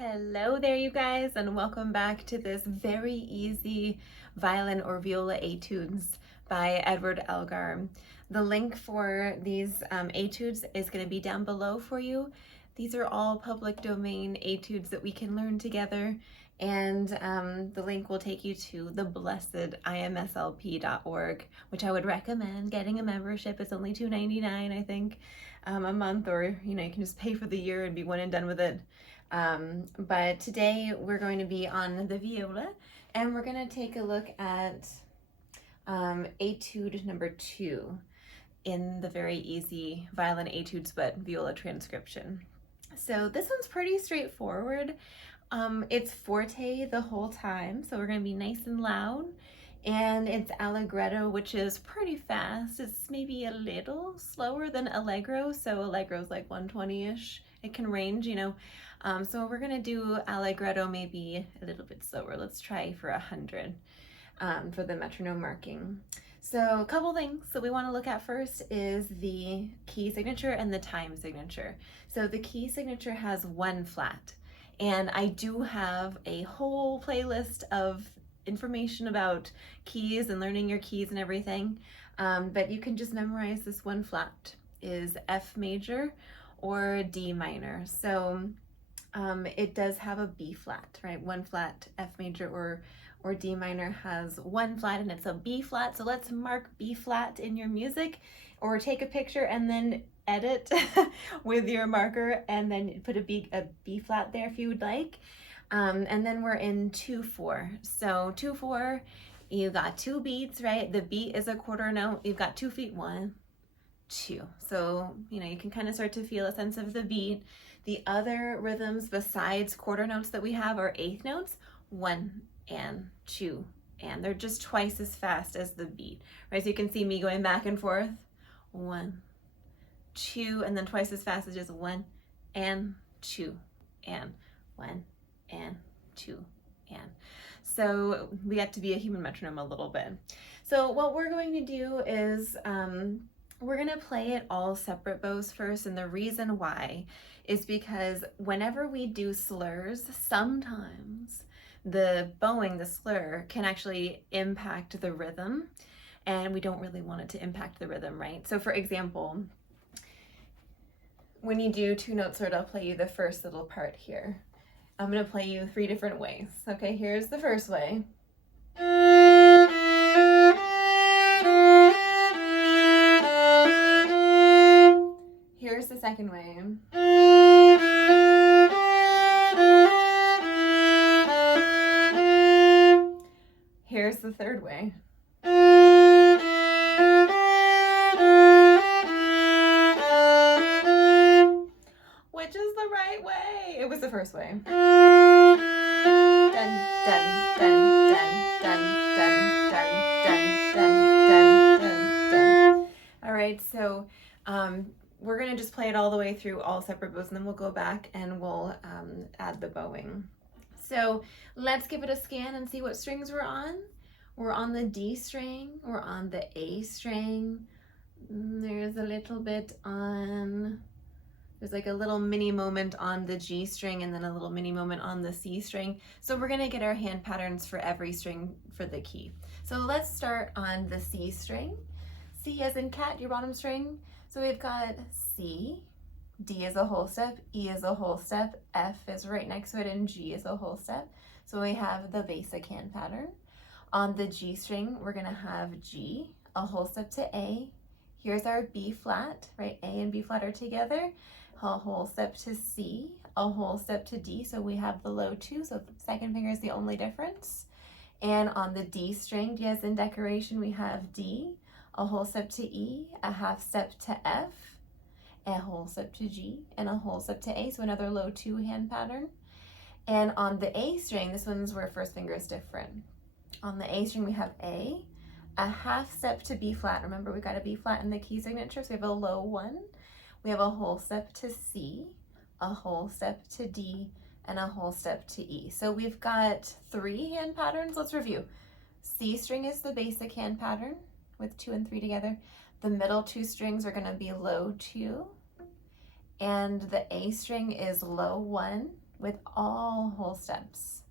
Hello there, you guys, and welcome back to this very easy violin or viola etudes by Edward Elgar. The link for these etudes is going to be down below for you. These are all public domain etudes that we can learn together, and the link will take you to the blessed imslp.org, which I would recommend getting a membership. It's only $2.99, I think, a month, or you can just pay for the year and be one and done with it. But today we're going to be on the viola, and we're going to take a look at etude number 2 in the very easy violin etudes but viola transcription. So this one's pretty straightforward. It's forte the whole time, so we're going to be nice and loud, and it's allegretto, which is pretty fast. It's maybe a little slower than allegro, so allegro is like 120-ish. It can range, so we're gonna do allegretto maybe a little bit slower. Let's try for 100 for the metronome marking. So a couple things that we want to look at first is the key signature and the time signature. So the key signature has 1 flat, and I do have a whole playlist of information about keys and learning your keys and everything, but you can just memorize this 1 flat is F major or D minor. So it does have a B flat, right? 1 flat, F major or D minor has 1 flat, and it's a B flat. So let's mark B flat in your music, or take a picture and then edit with your marker and then put a B flat there if you would like. And then we're in 2/4. So 2/4, you got 2 beats, right? The beat is a quarter note. You've got 2 feet, 1, 2. So, you can kind of start to feel a sense of the beat. The other rhythms besides quarter notes that we have are 1/8 notes, 1 and 2, and they're just twice as fast as the beat, right? So you can see me going back and forth, 1, 2, and then twice as fast as just 1 and 2 and 1 and 2 and. So we have to be a human metronome a little bit. So what we're going to do is we're going to play it all separate bows first, and the reason why is because whenever we do slurs, sometimes the bowing, the slur, can actually impact the rhythm, and we don't really want it to impact the rhythm, right? So for example, when you do 2 notes slurred, I'll play you the first little part here. I'm going to play you 3 different ways. Okay, here's the first way. Here's the second way. Here's the third way. Which is the right way? It was the first way. Dun, dun, dun, dun, dun, dun, dun, dun, dun, dun, dun. All right, so we're gonna just play it all the way through, all separate bows, and then we'll go back and we'll add the bowing. So let's give it a scan and see what strings we're on. We're on the D string, we're on the A string. There's a little bit on, there's like a little mini moment on the G string, and then a little mini moment on the C string. So we're gonna get our hand patterns for every string for the key. So let's start on the C string. C as in cat, your bottom string. So we've got C, D is a whole step, E is a whole step, F is right next to it, and G is a whole step. So we have the basic hand pattern. On the G string, we're gonna have G, a whole step to A. Here's our B flat, right? A and B flat are together. A whole step to C, a whole step to D. So we have the low 2, so the second finger is the only difference. And on the D string, D as in decoration, we have D, a whole step to E, a half step to F, a whole step to G, and a whole step to A, so another low 2 hand pattern. And on the A string, this one's where first finger is different. On the A string, we have A, half step to B flat. Remember, we got a B flat in the key signature, so we have a low 1. We have a whole step to C, a whole step to D, and a whole step to E. So we've got 3 hand patterns. Let's review. C string is the basic hand pattern with 2 and 3 together. The middle 2 strings are going to be low 2, and the A string is low 1 with all whole steps.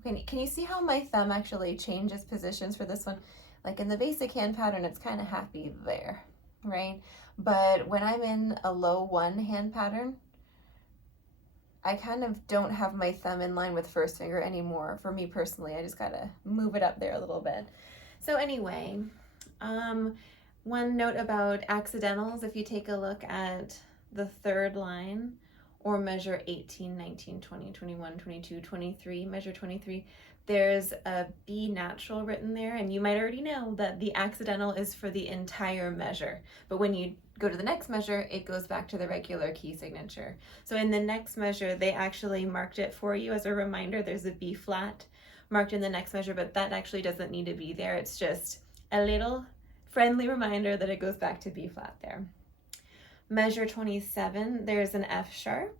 Okay, can you see how my thumb actually changes positions for this one? Like in the basic hand pattern, it's kind of happy there, right? But when I'm in a low 1 hand pattern, I kind of don't have my thumb in line with first finger anymore. For me personally, I just gotta move it up there a little bit. So anyway, one note about accidentals, if you take a look at the 3rd line, or measure 18, 19, 20, 21, 22, 23, measure 23, there's a B natural written there, and you might already know that the accidental is for the entire measure. But when you go to the next measure, it goes back to the regular key signature. So in the next measure, they actually marked it for you as a reminder. There's a B flat marked in the next measure, but that actually doesn't need to be there. It's just a little friendly reminder that it goes back to B flat there. Measure 27, there's an F sharp,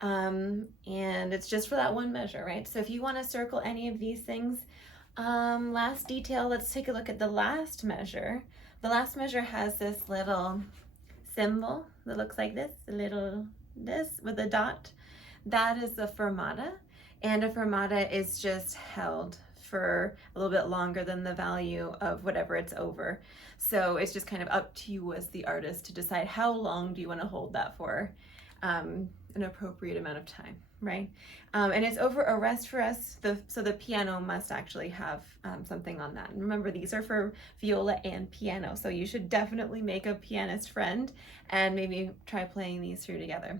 and it's just for that one measure, right? So if you want to circle any of these things, last detail, let's take a look at the last measure. The last measure has this little symbol that looks like this, this with a dot. That is the fermata, and a fermata is just held for a little bit longer than the value of whatever it's over. So it's just kind of up to you as the artist to decide how long do you want to hold that for an appropriate amount of time, right? And it's over a rest for us, so the piano must actually have something on that. And remember, these are for viola and piano, so you should definitely make a pianist friend and maybe try playing these through together.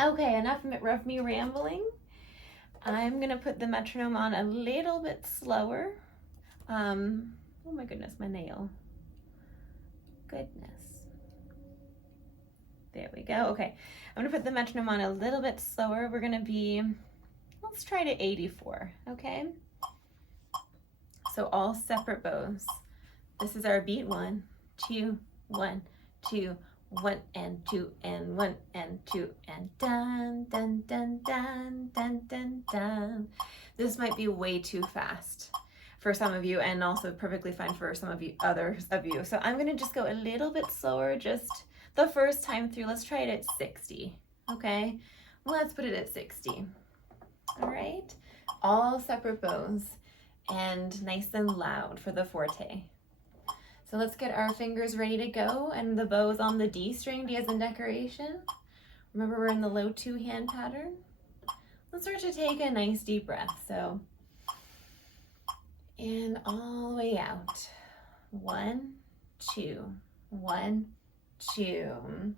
Okay, enough of me rambling. I'm gonna put the metronome on a little bit slower. Oh my goodness, my nail. Goodness. There we go. Okay, I'm gonna put the metronome on a little bit slower. We're gonna be, let's try to 84, okay? So all separate bows. This is our beat 1, 2, 1, 2, 1 and 2 and 1 and 2 and dun dun dun dun dun dun dun. This might be way too fast for some of you, and also perfectly fine for some of you, others of you. So I'm gonna just go a little bit slower just the first time through. Let's try it at 60, okay? Let's put it at 60. All right, all separate bows and nice and loud for the forte. So let's get our fingers ready to go, and the bow's on the D string, D as in decoration. Remember, we're in the low 2 hand pattern. Let's start to take a nice deep breath. So, and all the way out. 1, 2, 1, 2.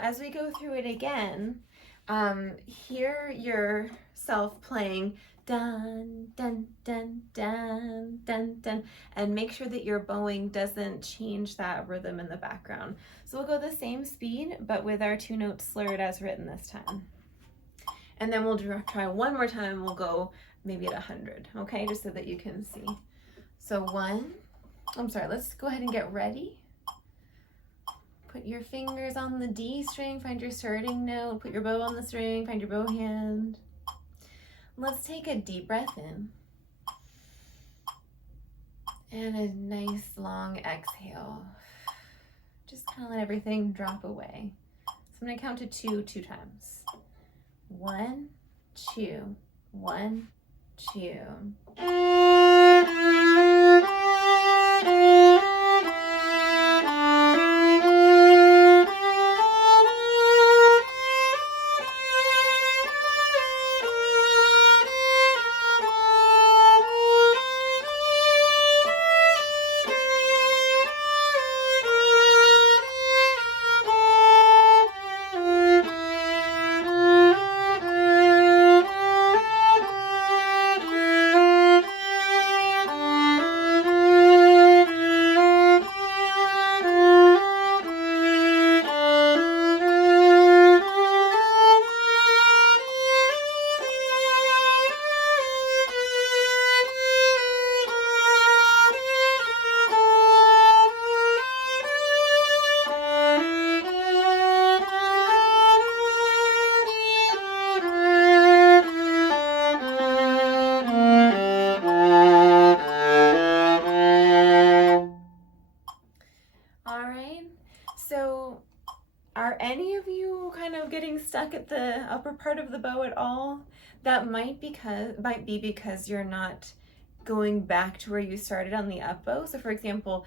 As we go through it again, hear yourself playing dun, dun, dun, dun, dun, dun, and make sure that your bowing doesn't change that rhythm in the background. So we'll go the same speed, but with our 2 notes slurred as written this time. And then we'll try one more time, and we'll go maybe at 100, okay, just so that you can see. So let's go ahead and get ready. Put your fingers on the D string, find your starting note, put your bow on the string, find your bow hand. Let's take a deep breath in. And a nice long exhale. Just kind of let everything drop away. So I'm going to count to 2 times. 1, 2, 1, 2. So are any of you kind of getting stuck at the upper part of the bow at all? That might be because you're not going back to where you started on the up bow. So for example,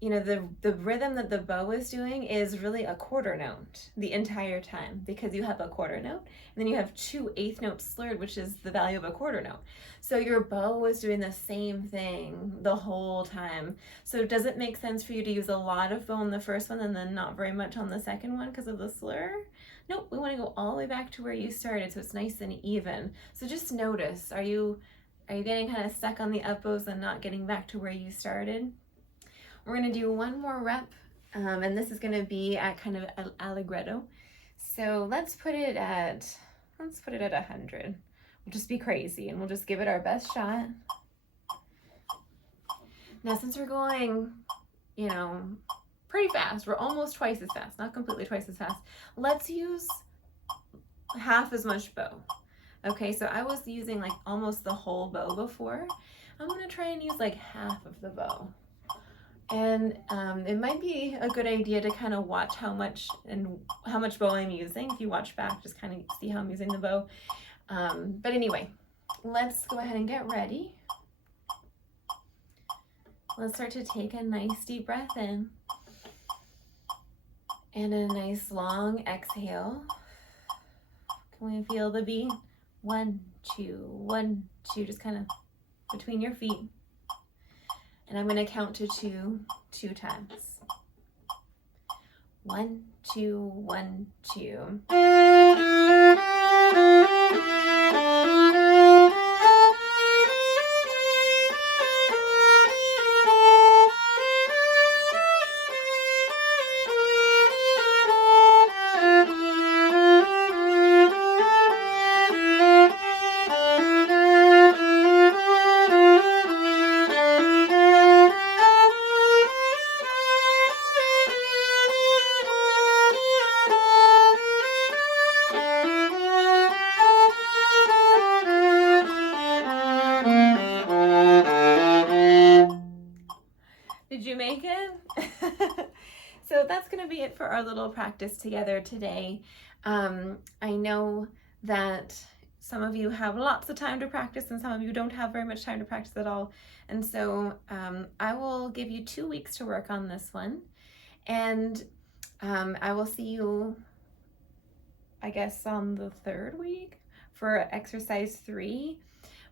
you know, the rhythm that the bow is doing is really a quarter note the entire time, because you have a quarter note and then you have 2 eighth notes slurred, which is the value of a quarter note. So your bow is doing the same thing the whole time. So does it make sense for you to use a lot of bow on the first one and then not very much on the second one because of the slur? Nope, we want to go all the way back to where you started so it's nice and even. So just notice, are you getting kind of stuck on the up bows and not getting back to where you started? We're going to do one more rep, and this is going to be at kind of allegretto. So let's put it at 100. We'll just be crazy and we'll just give it our best shot. Now, since we're going, you know, pretty fast, we're almost twice as fast, not completely twice as fast. Let's use half as much bow. Okay, so I was using like almost the whole bow before. I'm going to try and use like half of the bow. And it might be a good idea to kind of watch how much bow I'm using. If you watch back, just kind of see how I'm using the bow. But anyway, let's go ahead and get ready. Let's start to take a nice deep breath in and a nice long exhale. Can we feel the beat? 1, 2, 1, 2, just kind of between your feet. And I'm going to count to 2 times. 1, 2, 1, 2. Did you make it? So that's going to be it for our little practice together today. I know that some of you have lots of time to practice and some of you don't have very much time to practice at all. And so I will give you 2 weeks to work on this one. And I will see you, I guess, on the 3rd week for exercise 3.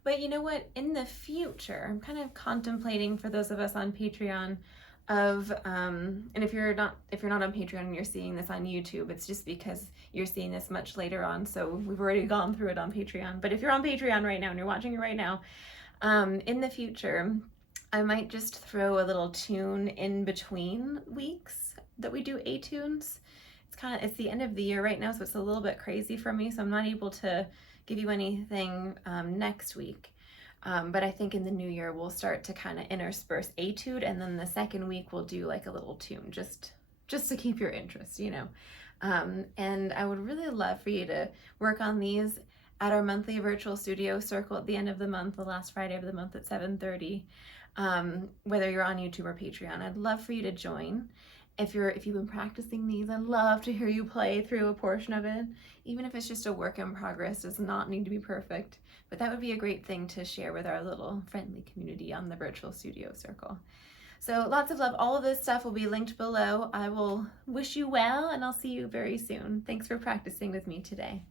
But you know what, in the future, I'm kind of contemplating for those of us on Patreon of, and if you're not on Patreon and you're seeing this on YouTube, it's just because you're seeing this much later on. So we've already gone through it on Patreon. But if you're on Patreon right now and you're watching it right now, in the future, I might just throw a little tune in between weeks that we do Etudes. It's the end of the year right now, so it's a little bit crazy for me. So I'm not able to give you anything next week. But I think in the new year, we'll start to kind of intersperse Etude, and then the 2nd week we'll do like a little tune just to keep your interest, you know. And I would really love for you to work on these at our monthly virtual studio circle at the end of the month, the last Friday of the month at 7:30, whether you're on YouTube or Patreon. I'd love for you to join. If you've been practicing these, I'd love to hear you play through a portion of it. Even if it's just a work in progress, does not need to be perfect. But that would be a great thing to share with our little friendly community on the virtual studio circle. So lots of love. All of this stuff will be linked below. I will wish you well, and I'll see you very soon. Thanks for practicing with me today.